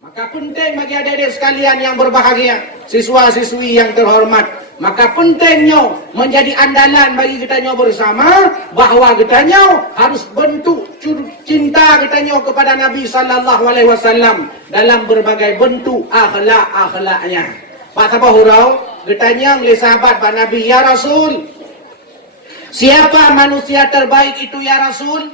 Maka penting bagi adik-adik sekalian yang berbahagia, siswa-siswi yang terhormat, maka pentingnya menjadi andalan bagi kita bersama bahawa kita harus bentuk cinta kita kepada Nabi sallallahu alaihi wasallam dalam berbagai bentuk akhlak-akhlaknya. Pak siapa hurau? Kita oleh sahabat Pak Nabi, ya Rasul, siapa manusia terbaik itu ya Rasul?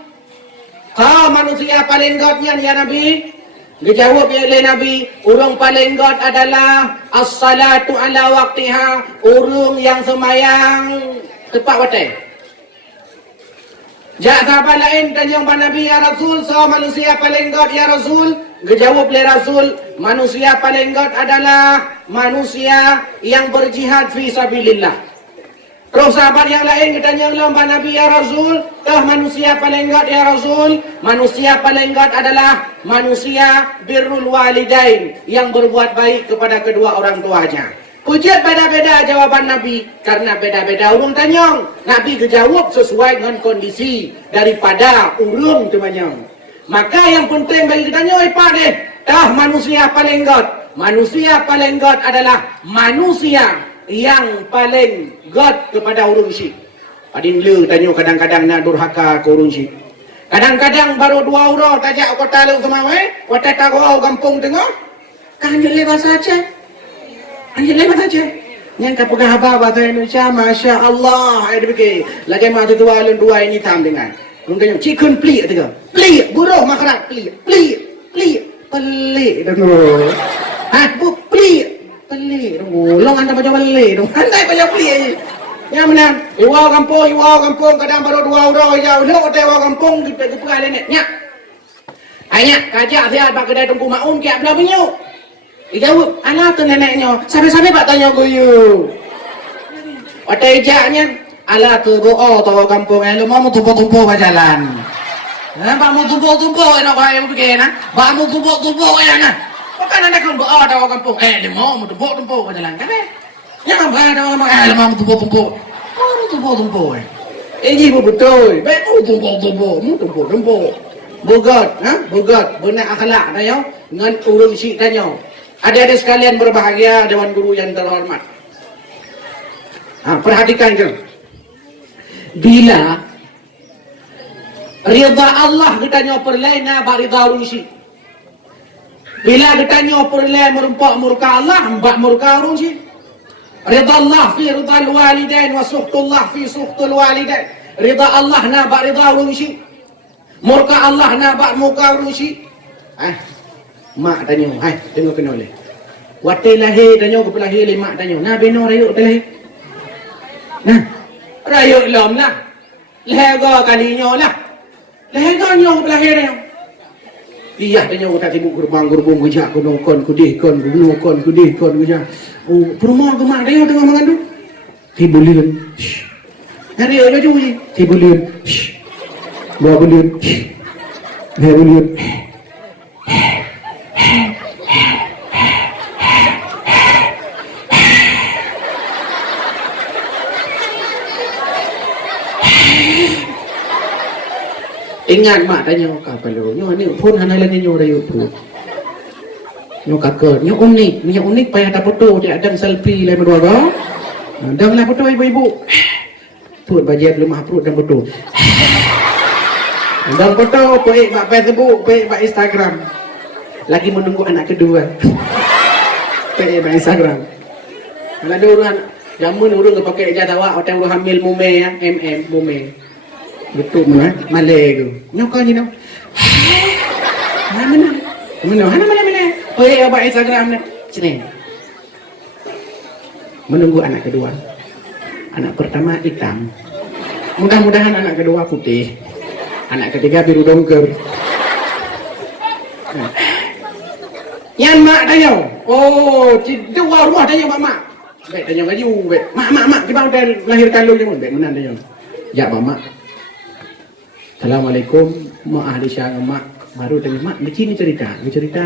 Kau manusia paling godnya ya Nabi? Dijawab oleh Nabi, urang paling god adalah as-salatu ala waqtiha, urang yang semayang tepat waktu. Jak sahabat lain tanya kepada Nabi, ya Rasul, so manusia paling god ya Rasul? Dijawab oleh Rasul, manusia paling god adalah manusia yang berjihad fi sabilillah. Terus sahabat yang lain ditanya kepada Nabi, ya Rasul, manusia paling god ya Rasul? Manusia paling god adalah manusia birrul walidain, yang berbuat baik kepada kedua orang tuanya. Pujian beda-beda jawaban Nabi, karena beda-beda urang tanya. Nabi dijawab sesuai dengan kondisi daripada urang temannya. Maka yang penting bagi kita apa deh? Manusia paling god. Manusia paling god adalah manusia yang paling god kepada urang syik. Adin le tanya kadang-kadang nak durhaka ke urang syik. Kadang-kadang baru dua orang tajak kota lu semua wata tago kampung tengah. Kan je bahasa Aceh. Anjir lepas saja. Yang kapag haba bahasa Indonesia, Masya Allah. Ada fikir. Lagi masa tua lun dua ini tam dengan. Lun tanya, chicken pelik tiga. Pelik, buruh makarak pelik. Pelik. Bu pelik. Pelik. Long anda baca pelik. Andai baca pelik. Yang mana? Iwau kampung. Kadang baru dua orang jauh. Lo tewa kampung kita keperai nenek. Nyak. Hanya kajak sihat pak kedai tungku maun kiak belah penyuk. Dijawab, anak tu neneknya. Sampai-sampai pak tanya guyu. Otak ijaknya, ala tu doa tahu kampung lu mau tumpuk-tumpuk ke jalan. Pak mau tumpuk-tumpuk nak kau pergi nak. Pak mau tumpuk-tumpuk ke jalan. Bukan anak kau doa tahu kampung. Dia mau tumpuk-tumpuk ke jalan. Kan? Jangan bah tahu kampung. Lu mau tumpuk-tumpuk. Mau tumpuk-tumpuk. Ini betul. Baik mau tumpuk-tumpuk. Bogot, bogot, benar akhlak tanya dengan urang syik tanya. Adik-adik sekalian berbahagia, Dewan Guru yang terhormat. Perhatikan je. Bila rida Allah kita nyoper lain nak rida urang syik. Bila kita nyoper lain merumpak murka Allah, mbak murka urang syik. Rida Allah fi rida al-walidain wa suhtullah fi suhtul walidain. Rida Allah nak rida urang syik. Murka Allah nak murka urang syik. Mak tanya, tengok kena oleh. Waktu lahir tanya ke lahir le mak tanya. Nah beno rayuk lahir. Nah, rayuk lam lah. Lega kalinya lah. Lega nyo ke lahir dia. Iya tanya ke tak sibuk gerbang gejak ku nokon ku dihkon ku nokon ku dihkon gejak. Oh, perumah ke mak dia tengah mengandung. Tibulian. Hari ada ju je. Tibulian. Dua bulian. Dua bulian. Ingat mak tanya apa lo? Nyo ni pun hana lagi nyo dah YouTube. Nyo kakak, nyo unik payah ada foto dia ada selfie lain berdua ga. Dah lah foto ibu-ibu. Perut bajet lemah perut dan foto. Dan foto baik mak Facebook, baik mak Instagram. Lagi menunggu anak kedua. Baik mak Instagram. Kalau ada orang jamun orang pakai ijazah hotel orang hamil mume ya, mume. Betul mana? Malay tu. Nyokong ni no. Mana? Oh ya, abang Instagram ni. Sini. Menunggu anak kedua. Anak pertama hitam. Mudah-mudahan anak kedua putih. Anak ketiga biru dongker. Yang mak tanya. Oh, dua rumah tanya mak. Baik tanya baju. Mak, kita udah lahirkan lu je pun. Baik mana tanya. Ya, mak. Assalamualaikum, mak ahli syarang mak baru tanya mak begini cerita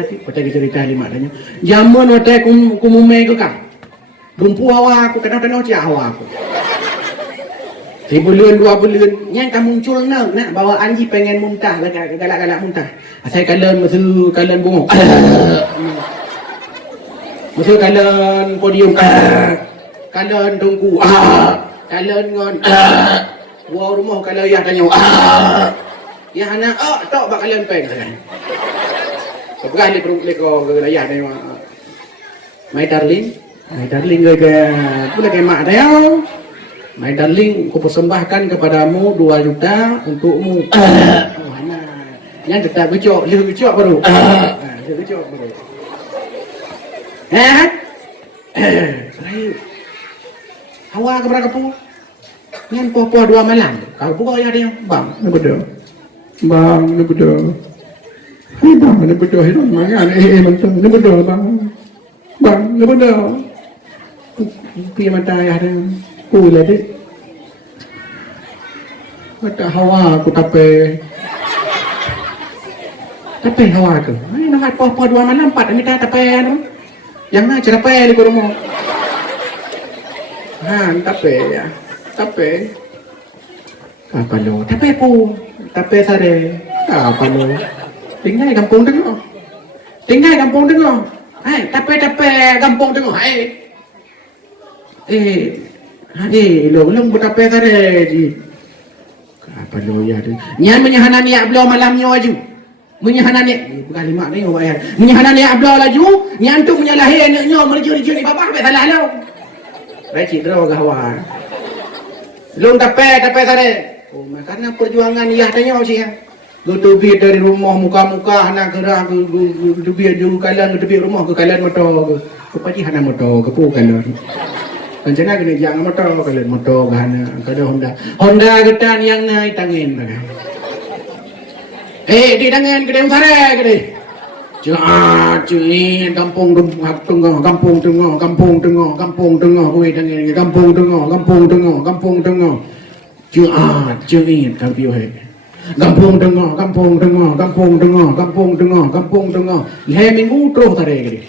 ti pada cerita ni mak tanya zaman waktu kumume ke kah dumpu hawa aku kadang-kadang cia hawa aku 1 bulan 2 bulan yang kan muncul nak bawa anji pengen muntah galak-galak muntah. Saya kalian masa kalian bungok. Masa kalian podium. Kalian tunggu. Kalian ngon. Wah rumah kalau ya tanya. Ya anak tok bak kalian peng kan. Bukan di perut leko gelayah ni. My darling ke pula ke mak dia. My darling, ku persembahkan kepadamu 2 juta untukmu. Mana? Yang tetap gecok, dia gecok baru. Dia gecok baru. Serius. Hawa ke berapa pun? Yang popo 2 malam. Kau buka ya dia, bang, ni betul. Bang, ni betul. Bang, ni betul. Hidup mangan, mentang, ni betul bang. Bang, ni betul. Pergi mata ayah dia. Lah dek. Mata hawa aku tape hawa ke. Ai nak apa 2 malam 4 minta tape tu. Yang mana cara tape di rumah. Tape ya. Tape. Apa lo? Tape pu. Tape sare. Apa lo? Tinggal kampung tengok. Hai, tape kampung tengok. Lo belum bertape tadi. Apa lo ya tu? Nyan menyahana ni ablo malam nyo aju. Menyahana ni bukan 5 ni bayar. Menyahana ni ablo laju, nyan tu menyalahi anak nyo menuju ni bapa sampai salah lo. Baik citra gawa. Belum tape tadi. Oh, karena perjuangan ya tanya sih ya. Gutubit dari rumah muka-muka anak gerah gutubit juru kalian gutubit rumah ke kalian motor ke paji hana motor ke pu kalian. Rencana kena jangan motor kalian motor gana kada Honda getan yang naik tangin bagai. Di tangan gede utara gede. Cuy kampung tengah kuwi tangin kampung tengah. Cuy kampiu he. Kampung tengah. Le minggu terus tare gede.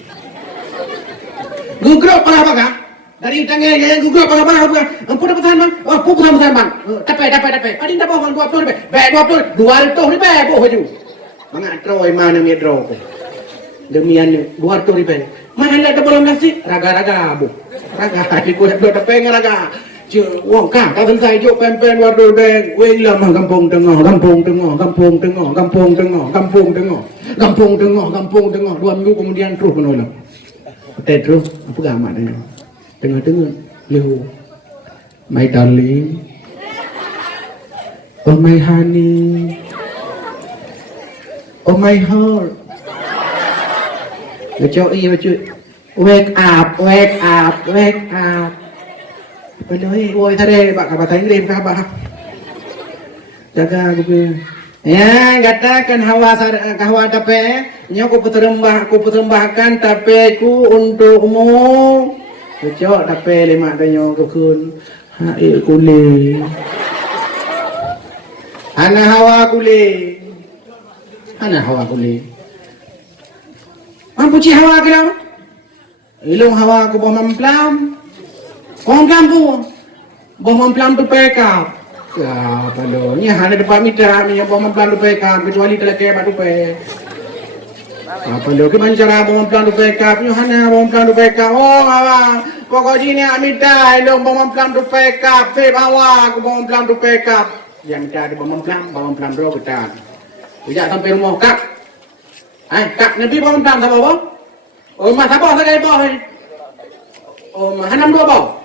Gugrok apa kah? Dari tangan yang gugur apa ampun pesan bang. Apa pesan bang? Tape. Adin tak bohong 20 lebih. Baik 20 ni baik boh baju. Mangat troi mana mi dro ko. Demian 200 ribu. Mana ada belum nasi? Raga bu. Raga di kuat do tape raga. Wong ka selesai jok pen waduh beng. Weng lah kampung tengah. 2 minggu kemudian terus menolak. Terus apa gamak dia? Tengah-tengah, Liu, my darling, oh my honey, oh my heart. Baca wake up. Boleh, woi tadi, pak bahasa Inggris apa? Jaga aku. Ya, katakan hawa tape, nyo ku persembahkan tapeku untukmu. Kecok tapi 5 tanyo kekun. Kuli. Ana hawa kuli. Mampu ci hawa kenapa? Ilung hawa ku boh mamplam. Boh mamplam tu pekap. Ya, palo. Ni hana depan mitra ni boh mamplam tu pekap kecuali telake batu pe. Apa lo ke mancara bom plan du pekap Yohana bom plan du pekap hawa pokok sini amita lo bom plan du pekap fe hawa ku bom plan du pekap yang minta di bom plan bro kita tidak sampai rumah kak nabi bom plan apa bom mas apa saya bom hanam dua bom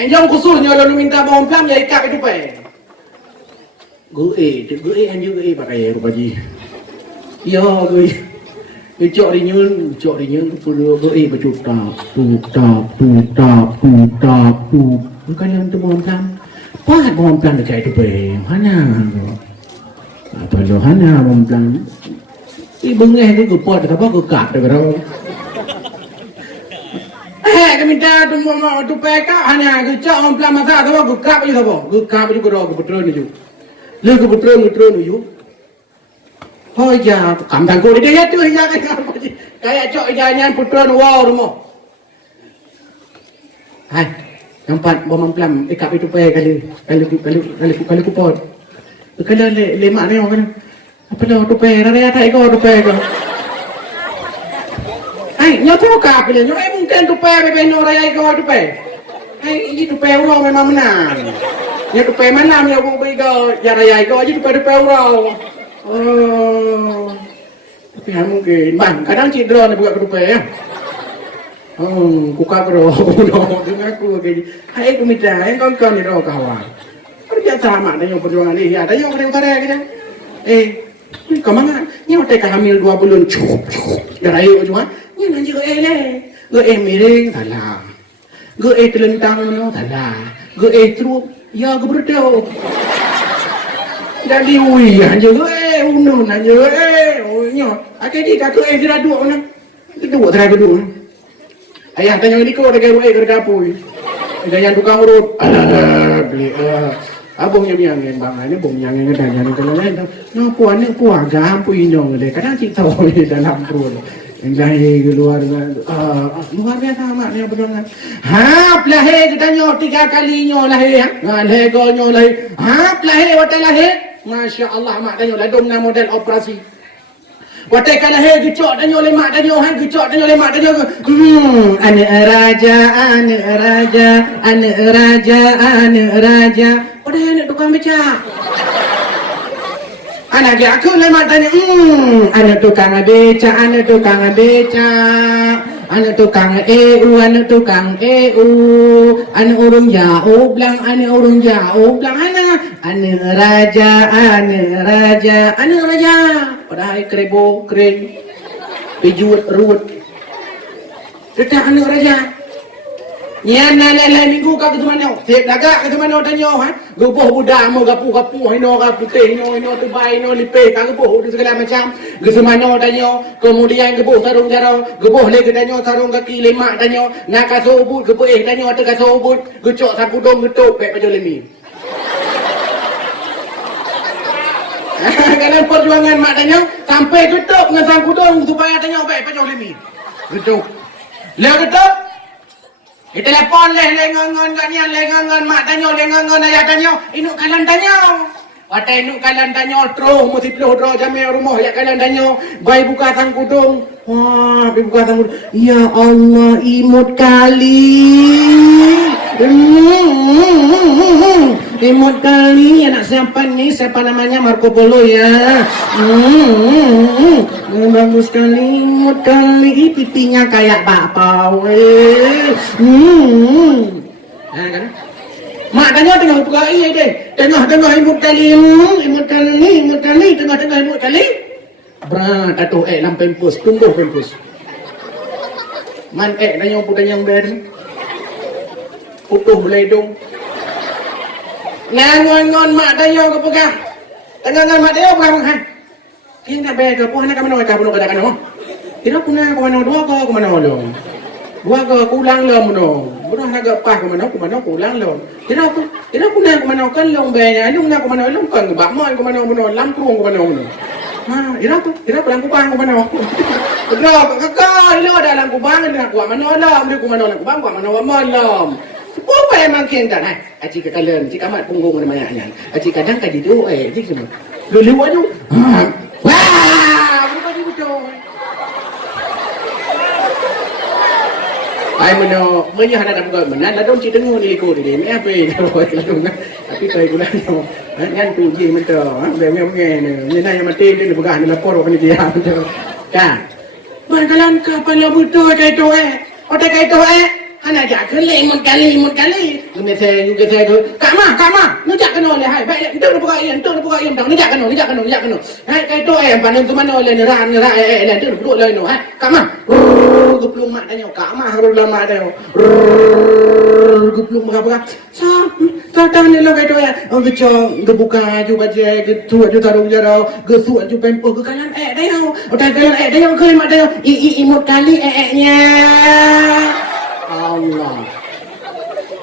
enjong khususnya lo minta bom plan ya ikap itu pe gue anjing pakai rupaji yo gue Cok rinyun perlu bercutap. Kalian tu bom plan. Pahat bom plan dekat itu pe. Hana. Apa lo hana bom plan. Bengeh tu pot apa ke kat dekat ro. Minta tu mau tu peka hana ke cok bom plan masa tu ke kat je apa. Ke kat je ro ke betul ni ju. Le ke betul ni ju. Oh ya, kamdang ko dia tu ya kayak cok jangan putron wow rumah. Hai. Yang empat, bawa mamplam, ikat itu payah kali kupot. Kena lemak ni orang kena. Apa dah tu payah, raya tak ikut tu payah kau. Hai, nyo tu kah pilih, nyo mungkin tu payah bebe no raya ikut tu payah. Hai, ini tu payah orang memang menang. Nyo tu payah mana nyo aku bagi kau, ya raya ikut aja tu payah orang. Oh. Tapi mungkin, bang, kadang cedera ni buka tu payah. Kuka kero, dengan aku lagi. Hai, aku minta, kau ni roh kawan. Kerja sama dengan perjuangan ni, ada yang kena utara kita. Kau mana? Ni orang tak hamil 2 bulan, cukup. Gerai ujung, ni nanti kau le, kau miring, salah. Kau telentang ni, salah. Kau trup, ya kau berdua. Jadi ui, aja kau unun aja, nyo. Akhirnya kau tidak dua mana? Dua terakhir dua. Ayah tanya ni kau dekat rumah ke dapur. Jangan tukang urut. Beli abang yang yang bang ni bang yang tanya ni kalau lain. No puan gampu inong le. Kadang kita tahu di dalam perut. Lahir keluar luar biasa mak ni berdoa. Lahir kita nyo 3 kali nyo lahir. Lahir go nyo lahir. Lahir waktu lahir. Masya-Allah mak tanya ladum model operasi. Watai kana he gecok danyo lemak danyo han gecok danyo lemak danyo. Ana raja. Padahal anak tukang becak. Anak dia aku lemak danyo. Anak tukang becak. Anak tukang anak urung jauh belang anak raja padahal kerebo keren pijut ruwet dekat anak raja nyan nalai minggu ka ke mana tiap daga ke mana tanyo gopoh budak mo gapu hino ka putih hino tubai hino lipe ka gopoh segala macam ke semano tanyo kemudian gopoh sarung jarau gopoh le ke tanyo sarung kaki lemak tanyo nak kaso ubut gopoh tanyo te kaso ubut gecok sapu dong getuk pek pajo lemi. Kalau perjuangan mak tanyo sampai getuk dengan sapu dong supaya tanyo pek pajo lemi. Getuk. Leo getuk telepon lengongon kanian lengongon mak tanyo lengongon ayah tanyo inuk kalan tanyo watai inuk kalan tanyo troh mesti troh jame rumah ya kalan tanyo bai buka sang kudung wah bai buka sang kudung ya Allah imut kali imut kali anak siapa namanya Marco Polo ya bagus sekali imut kali pipinya kayak bakpao kan mak tanya tengah buka iya deh tengah imut kali tengah imut kali berat tato lam pempus tumbuh pempus man tanya putanya ben putuh beledong ngon mak tanya ke pegah tengah mak tanya pegah kini nak bayar ke puan nak mana ka puno kada kano kira kuna ko mana dua ko mana lo dua ko kulang lo muno mudah nak pa ko mana kulang lo kira kuna ko mana kan long bayar lung na ko mana long kan ba mo ko mana muno lam truong ko mana muno kira pulang kubang ko mana kira ka ilo dalam kubang na ko mana lam di ko mana kubang ko mana mo lam apa emang kentan aci kekalian aci kamat punggung mana banyak aci kadang kaji tu aci semua lu aja wah, bukan itu. Ai meno, menye hana bukan menan, ladon ci dengu ni ko ni apa ladon tapi kai bulan no. Ngan tu ji mento, be ni na yang mati ni bukan ni lapor kan dia. Kan. Bagalan kapan lo butuh kai to Otak kai to hana ja kele mun kali. Gune saya kama. Nu jak kena oleh hai. Baik entu buka iem dah. Nu jak kena. Hai kai to pandang tu mana oleh nera entu duduk lain no. Hai kama. Geplung mak tanya kama harus lama dah. Geplung mak apa? Satang ni lo kai to geco gebuka ju baje getu ju taruh jarau gesu ju pempo ke kanan dah yo. Otak kanan dah yo kai mak dah yo. Imut kali nya. Allah.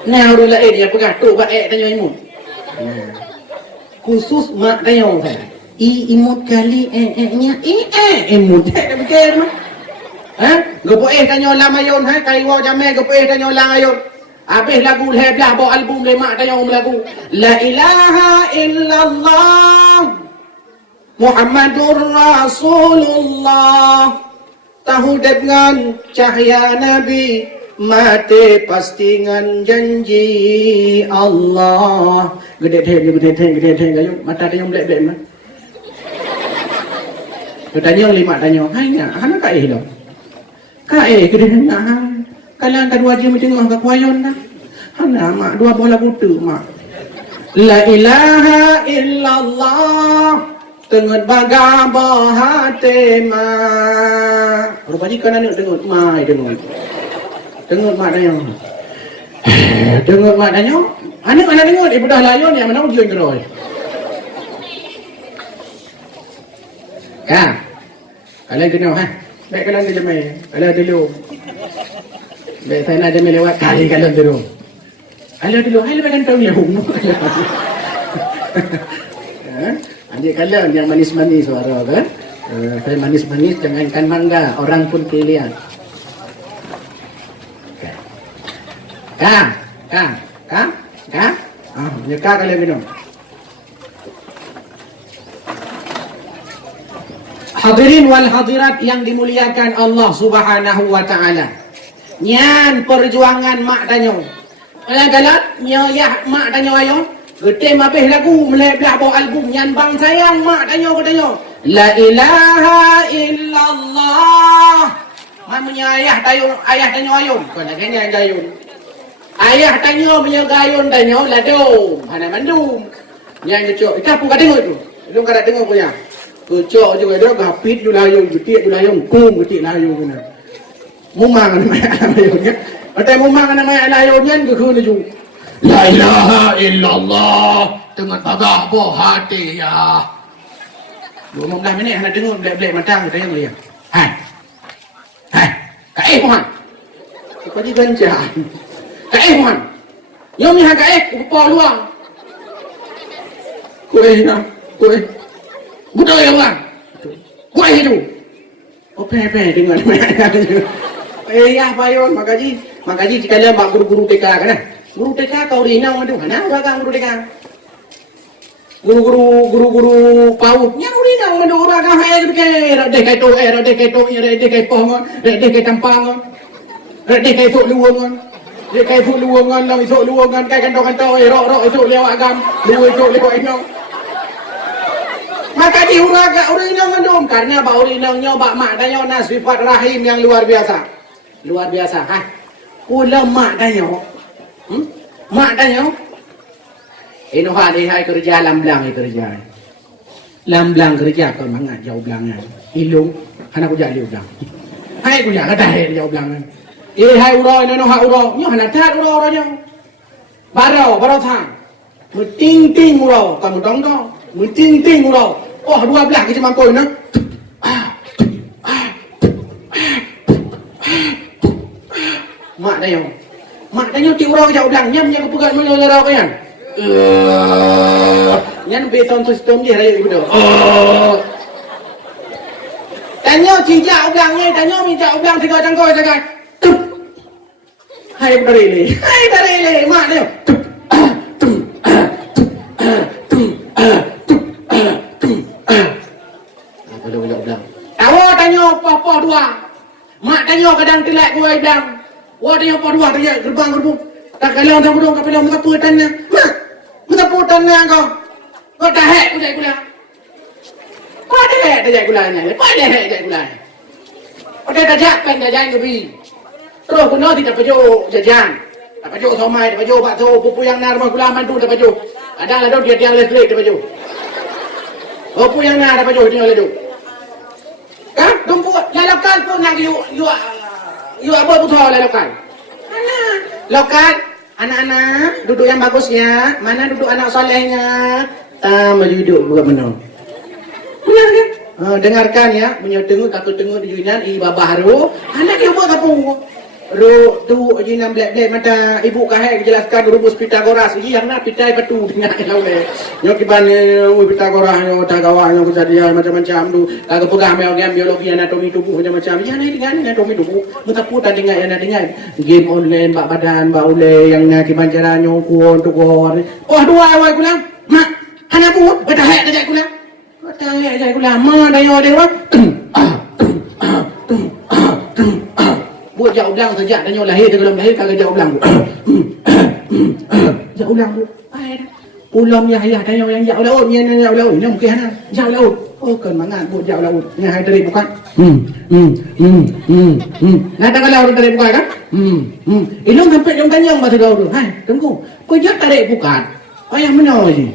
Now dulu dia pegang tu buat tanya imut. Khusus mak tanya saya. Imut kali nya imut. Tak fikir mah. Gopo tanya lama yon hai kai wa jame gopo tanya lang ayon. Habis lagu leblah bawa album lemak tanya lagu. La ilaha illallah Muhammadur Rasulullah. Tahu dengan cahaya Nabi, mati pastingan janji Allah. Gede gayung. Mata tanya belak-belak mah. Dia tanya lima tanya. Hai nak, hana kae lo. Kae gede nak. Kalian kedua je mesti tengok kat kuayon dah. Hana mak dua bola buta mak. La ilaha illallah tengut baga hati mak. Rupanya kan anak tengut mai tengut. Tengut mak tanya. Tengut mak tanya. Anak tengut ibu dah layon yang mana ujian keroi. Ya. Kalian kenal ha? Baik kalian dia mai. Kalian dulu. Baik saya nak demi lewat kali kalian dulu. Kalian dulu, hai lepas kantong dia hum. Adik kalian yang manis-manis suara kan? Saya manis-manis jangankan mangga, orang pun pilihan. Kang. Nyeka kalian minum. Hadirin wal hadirat yang dimuliakan Allah Subhanahu wa taala. Nyan perjuangan mak tanyo. Kalat nyoyah mak tanyo ayo. Gede mabeh lagu meleblah bawa album nyan bang sayang mak tanyo katanya. La ilaha illallah. Mamanya ayah tanyo ayun. Kau nak kena gayun. Ayah tanyo punya gayun tanyo ladum. Mana mandum. Nyan kecok. Ika pun tengok tu. Lu kada tengok punya. Kecok juga dia gapit du layung, getik du layung, kum getik layung kena. Mumang nama ayahnya. Ada mumang nama ayahnya ke kena ju. La ilaha illallah dengan bagah boh hati ya. 15 minit nak dengar blek-blek matang kita yang lihat. Hai. Kae Muhammad. Seperti ganjaan. Kae Muhammad. Yo mi ha kae upa luang. Kowe. Budak yang lang. Kowe itu. Oh pepe dengar nama ayahnya. Ya payon makaji sekalian mak guru-guru TK kan. Guru TK kau rinang aduh mana orang guru TK. Guru-guru PAUD nya rinang aduh orang hai dek kai pong dek kai tampang dek kai sok luang dek kai sok luang lam sok luang kai kantong rok sok lewat agam luai sok lewat inang. Maka diuraga urinang aduh karena bau rinangnya bak mak tanya na sifat rahim yang luar biasa. Luar biasa, ha? Pula mak tanya. Mak tanya. Ini hari kerja lamblang kerja. Lamblang kerja kau mangat jauh belangan. Ilung, anak aku jadi belang. Hai aku jangan dah jauh belangan. Hai uroi, nono ha uroi. Nyo anak tat uroi nya. Barau thang. Muting uroi, kamu dong. Muting uroi. Oh 12 kita mangkoi na. Mak tanya ti urang jauh belang nyam yang pegang menyo lerau kan. Nyan beton sistem je raya ibu tu. Tanya cijak belangnya, tanya minta belang tiga cangkoi sakai. Hai berele. Mak dia. Apa dia jauh belang. Awak tanya apa dua. Mak tanya kadang telak gua belang. Wah dia apa dua dia gerbang. Tak kalau orang bodong kapal muka putannya. Mak, muka putannya kau. Kau dah hek kau kuliah. Kau dah hek dah kuliahnya. Kau dah hek dah kuliah. Kau dah jajan kebi. Terus kau nanti tak pajo jajan. Tak pajo somai, tak pajo bakso, pupu yang nar mah gula mandu tak pajo. Ada lah dia tiang listrik tak pajo. Pupu yang nar tak pajo dia ledu. Kan? Tunggu lalakan pun nak you apa putar lalakan? Mana? Lokal anak-anak duduk yang bagus ya. Mana duduk anak solehnya? Duduk bukan benar. Benar kan? Dengarkan ya. Punya tengok takut tengok di juinan babah haru. Anak dia buat apa? Ru tu uji nam black mata ibu kahai jelaskan rumus Pitagoras uji yang nak pitai patu dengan laule. Yo kiban Pitagoras yo tagawa yo kejadian macam-macam tu. Kagak pegang game biologi anatomi tubuh macam-macam. Ya ni dengan anatomi tubuh. Muta putar dengar ya dengan game online bak badan bak ule yang nak kiban cara nyokon tu kor. Oh dua awak kulang. Mak hana bu betahek tajak kulang. Betahek tajak kulang. Ma dayo dewa. Buat jauh ulang sejak tanya lahir ke dalam lahir kagak jauh ulang. Jauh ulang bu. Ai dah. Ulam ya ayah tanya yang jauh laut, nya jauh laut. Ini mungkin ana. Jauh laut. Oh kan mangan buat jauh laut. Nya hai tadi bukan. Nah tak kalau tadi bukan kan? Ilung sampai jom tanya masa tu. Hai, tunggu. Kau jat tarik bukan. Ayah mana ni?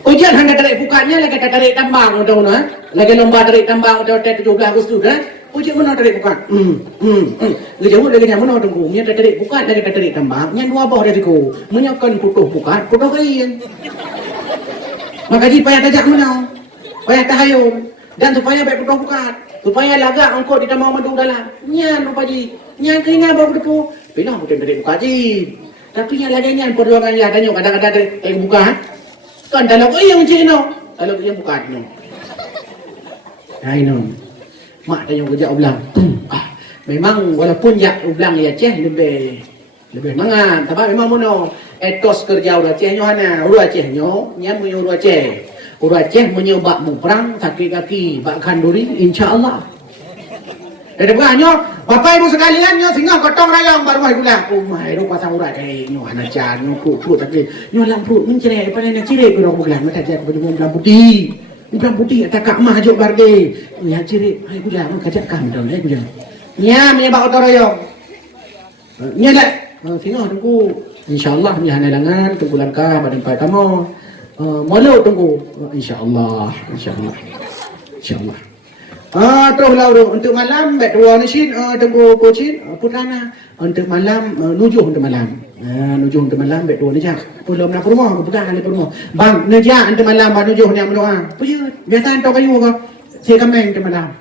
Kau jat hang tarik bukannya lagi tarik tambang tahu nah. Lagi lomba tarik tambang tahu 17 Agustus kan? Uji mana tarik bukan? Jauh lagi yang mana tunggu? Nya tarik bukan lagi tarik tambang. Nya dua bawah dari ku. Menyakan putuh bukan, putuh kain. Maka ji payah tajak mana? Payah tahayul dan supaya baik putuh bukan. Supaya lagak engkau di tambang madu dalam. Nya lupa ji. Nya kena bawa putuh. Pindah putuh tarik bukan ji. Tapi yang lagi nya perjuangan ya tanya kadang-kadang tarik bukan. Kan dalam yang cina. Kalau yang bukan no. Hai no. Mak tanya kerja ulang. Memang walaupun ya ulang ya Aceh lebih mangan, tapi memang mono etos kerja udah Aceh nyo hana, udah Aceh nyo nya munyo udah Aceh. Udah Aceh munyo bak mu perang sakit kaki, bak kanduri insyaallah. Ada bukannya Bapak Ibu sekalian nyo singa gotong rayong baru mai ulang. Oh mai ro pasang urat nyo hana jan nyo perut tapi nyo lang perut mencerai pada nak cirik ko ulang mata jak baju belang putih. Bukan putih tak kak mah juk barde. Ya ciri, ai ku jangan kajak kam dah ai ku jangan. Nya me ba otor yo. Nya dak. Tengok tunggu. Insyaallah ni hana langan tunggu langkah pada tempat kamu. Molo tunggu. Insyaallah, insyaallah. Insyaallah. Terus lalu untuk malam bet dua nasyid tunggu pocin putrana untuk malam nujuh untuk malam. Nujuh untuk malam bet dua nejak. Belum nak rumah aku pegang ali rumah. Bang nejak untuk malam bang nujuh ni berdoa. Puyut biasa antok kayu ke? Saya kameng untuk malam.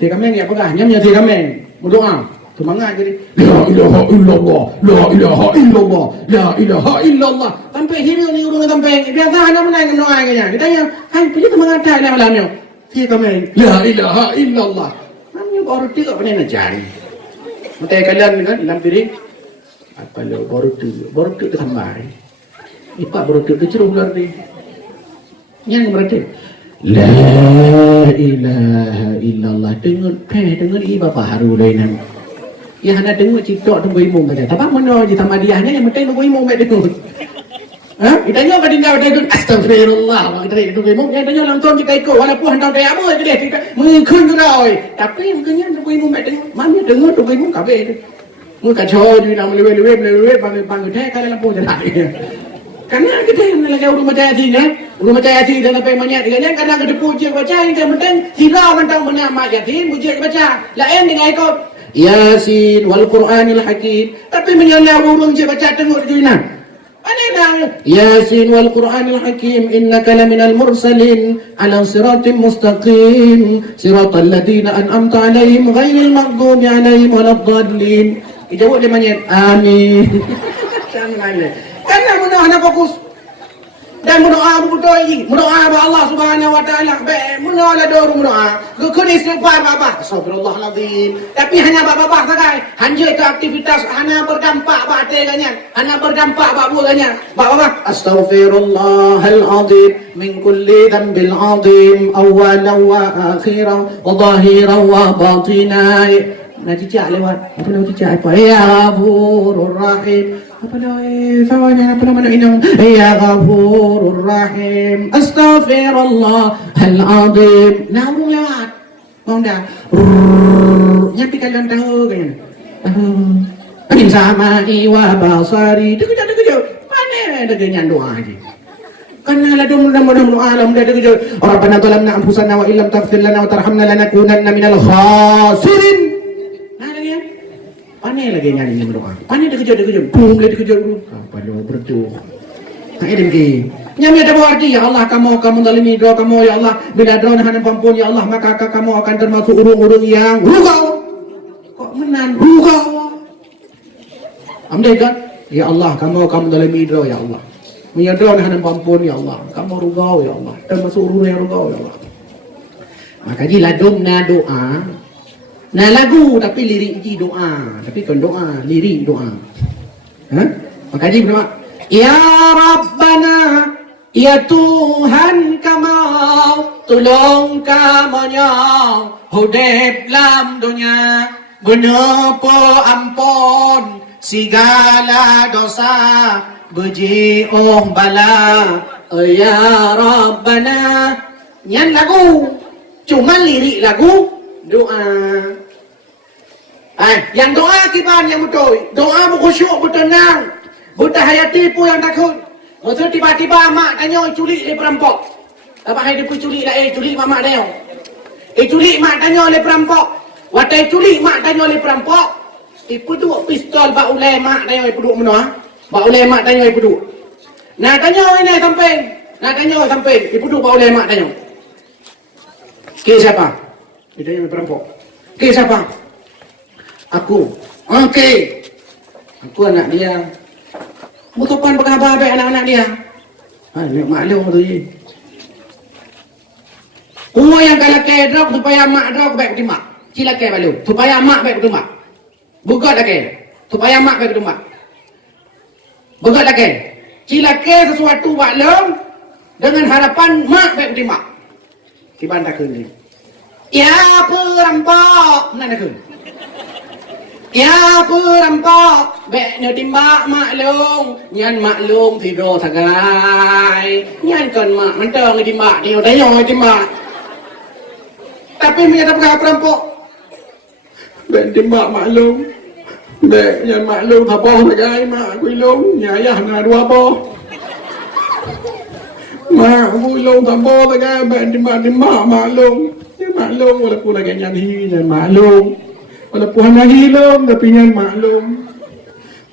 Saya kameng ya pegang nyamnya saya kameng berdoa. Semangat jadi la ilaha illallah la ilaha illallah la ilaha illallah sampai sini ni urung sampai biasa ana menang doa kanya. Kita tanya, "Hai, pilih semangat dah malamnya." Dia kami la ilaha illallah. Namanya baru tiga pernah nak cari. Mata kalian kan dalam piring. Apa lo baru tu sampai. Ipak baru tu ceruh keluar ni. Yang berarti la ilaha illallah dengar iba baru lain. Ya hana dengar citok tunggu imam saja. Tapi mana je sama diahnya yang penting tunggu imam baik dengar. Itanya kat tinggal dia astagfirullah kita itu imam yang tanya langsung kita ikut walaupun hendak dia apa je dia mengikut tu dah tapi mungkinnya tunggu imam baik dengar mana dengar tunggu imam kabeh tu mu kacau di nama lewe panggil teh kalau lampu jalan karena kita yang lagi rumah jaya sini rumah jaya sini dan apa yang banyak dia kadang ada puji baca yang penting sila mentang menama yatim puji baca lain dengan ikut Yasin wal Qur'anil Hakim tapi menyala urung je baca tengok juinan Yasin wal Qur'anil Hakim innaka laminal mursalin ala siratim mustaqim siratal ladzina an'amta alaihim ghairil maghdubi alaihim waladdallin. Dijawab dia manyet amin. Karena mudah fokus dan berdoa betul ini berdoa kepada Allah Subhanahu wa taala berdoa la doru berdoa kena istighfar apa astagfirullahalazim tapi hanya bapa sakai hanya itu aktivitas hanya berdampak bategannya hanya berdampak buahnya bapa astaghfirullahalazim min kulli dhanbil azim awwalan wa akhiran wa zahiran wa batinan nak cicak lewat apa nak cicak apa ya ghafurur rahim apa nama minum ya ghafurur rahim astaghfirullahalazim nah urung lewat mau dah nyapi kalian tahu kan min sama'i wa basari degejak pandai degenya doa aja karena ladum doa alam dah degejak rabbana zalamna anfusana wa illam taghfir lana wa tarhamna lanakunanna minal khasirin. Pandai lagi nyanyi berdoa. Pandai dia kerja. Boom, dia kerja dulu. Apa dia berdoa. Tak ada lagi. Nyami ada berarti, ya Allah kamu zalimi doa kamu, ya Allah. Bila doa hanya ampun, ya Allah, maka kamu akan termasuk urung-urung yang rugau. Kok mana nan rugau. Amdai kan? Ya Allah, kamu dalam hidro ya Allah. Menyadar dengan ampun ya Allah. Kamu rugau ya Allah. Dan masuk urun yang rugau ya Allah. Maka ji ladum na doa. Na lagu tapi lirik ji doa. Tapi kan doa, lirik doa. Ha? Maka ji berdoa. Ya Rabbana, ya Tuhan kamau, tolong kamunya hidup dalam dunia. Guna po ampun segala dosa beji bala. Ya Rabbana. Nyan lagu. Cuma lirik lagu doa. Yang doa kiban yang betul. Doa berkhusyuk, bertenang. Buta hayati pun yang takut. Lepas tu tiba-tiba mak tanya culik dia perampok. Apa hai dia pergi culik dah culik mak tanya. Culik mak tanya oleh perampok. Watai culik mak tanya oleh perampok. Duduk pistol bak ulai mak tanya duduk mana? Bak ulai mak tanya duduk. Nak tanya ini sampai. Nak tanya sampai duduk bak ulai mak tanya. Ke siapa? Dia tanya perampok. Ke siapa? Aku. Okey. Aku anak dia. Butupan berkhabar baik anak-anak dia. Ni maklum tu je. Umur yang kalau ke drop supaya mak drop baik timak. Cila ke balu. Supaya mak baik timak. Buka dah ke. Supaya mak baik timak. Buka dah ke. Cila ke sesuatu maklum dengan harapan mak baik timak. Kiban tak kun ni. Ya perampok. Mana nak kun? Ya perampok, bek ni timbak maklum, nyan maklum tidur sagai, nyan kan mak mentang timbak dia tanya timbak. Tapi punya tak pegang perampok, bek timbak maklum, bek nyan maklum apa sagai mak kuilung, nyayah nak dua apa. Mak kuilung apa sagai bek timbak maklum, nyan maklum walaupun lagi nyan maklum. Walaupun hanya hilang, tapi nyan maklum.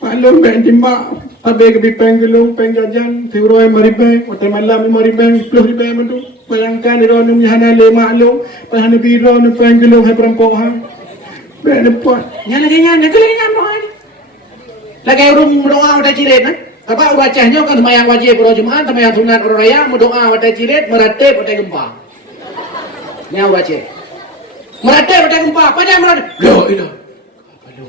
Maklum baik timbak. Habis ke bipeng gelung, peng jajan. Tiuroi maribeng. Waktu malam ni maribeng, 10 ribeng tu. Bayangkan dia orang ni hana le maklum. Pada hana biro ni peng gelung, hai perampok ha. Baik depan. Nyan lagi nyan, lagi nyan mohon. Lagi urung berdoa pada cirit ha. Apa wajahnya kan semayang wajib pada Jumaat, semayang sunat orang raya, berdoa pada cirit, meratib pada gempa. Ni wajib. Meratib pada gempa. Pajak meratib. La ilah.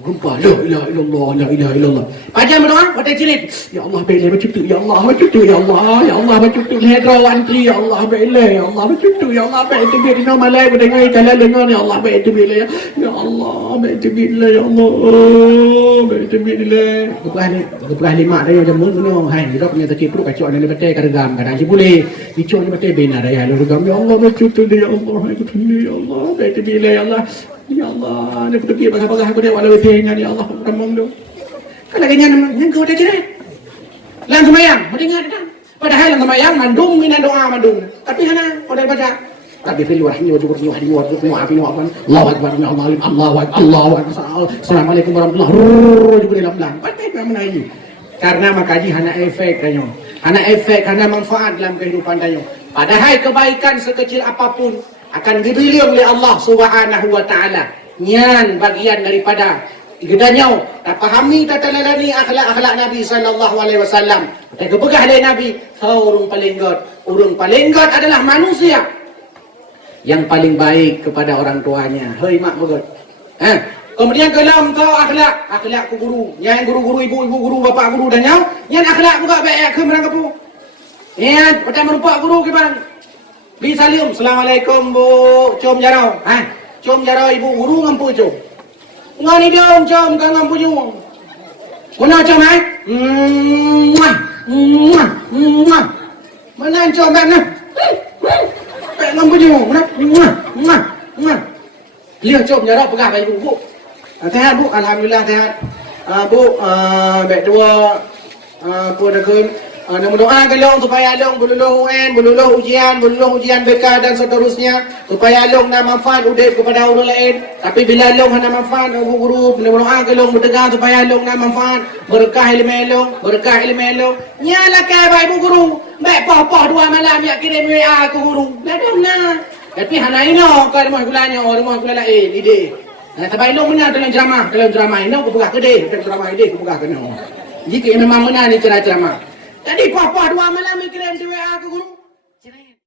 Gempa. La ilah illallah. La ilah illallah. Pajak berdoa. Pada cirit. Ya Allah bila macam tu. Ya Allah macam tu. Ya Allah. Ya Allah macam tu. Hedra wantri. Ya Allah bila. Ya Allah macam tu. Ya Allah bila itu bila. Nama malai berdengar. Kalau dengar. Ya Allah bila itu bila. Ya Allah bila itu bila. Ya Allah. Bila itu bila. Kepelah lima dia macam mana. Hai. Kita punya sakit perut. Kacau ni betul. Karagam. Kadang si boleh. Kacau ni betul. Benar dia. Lalu regam. Ya Allah macam tu. Ya Allah. Ya Allah. Bila itu bila. Ya Allah. Ya Allah, ni pergi bagah-bagah aku dia walau withenya ya Allah ramang tu. Kalau kanya yang kau dah cerai. Lang semayang, mendengar dah. Padahal lang semayang mandung minan doa mandung. Tapi hana kau dah baca. Tapi fil wahyi wa jubur wahyi wa jubur wa afin wa afan. Allahu akbar ya Allah, Allahu akbar, Allahu akbar. Assalamualaikum warahmatullahi wabarakatuh. Jubur dalam lang. Pakai mana ini? Karena makaji hana efek kanyo. Hana efek, hana manfaat dalam kehidupan kanyo. Padahal kebaikan sekecil apapun akan diberi oleh Allah Subhanahu wa taala. Nyan bagian daripada gedanya tak fahami tak telalani akhlak-akhlak Nabi sallallahu alaihi wasallam. Tak kepegah oleh Nabi, urang paling god adalah manusia yang paling baik kepada orang tuanya. Hei mak begot. Kemudian kalau kau akhlak ku guru, yang guru-guru ibu-ibu guru, bapa guru dan yang akhlak juga baik ke merang kepu. Ya, macam merupak guru ke bang. Bi salim, Assalamualaikum Bu Com Jarau. Com Jarau ibu guru ngampu Com. Ngani dia Com kan ngampu Jo. Mana Com ai? Mana Com kan nah? Pak ngampu Jo, mana? Dia Com Jarau pegah pada ibu Bu. Sehat Bu, alhamdulillah sehat. Bu, baik dua pun dekun. Mendoa gelong supaya Long beluluh UN, beluluh ujian BK dan seterusnya supaya Long nak manfaat udip kepada orang lain. Tapi bila Long nak manfaat guru, mendoa gelong bertegar supaya Long nak manfaat berkah ilmu Long. Nyalah ke baik ibu guru, baik pah dua malam ya kirim WA ke guru. Dah dong nah. Tapi hana ino kau rumah gulanya, rumah gula lain ide. Sebailong mana dalam ceramah ini aku pegah ke dia, dalam ceramah ini aku pegah ke dia. Jika memang mana ni ceramah. Tadi papa dua malam mikirin tu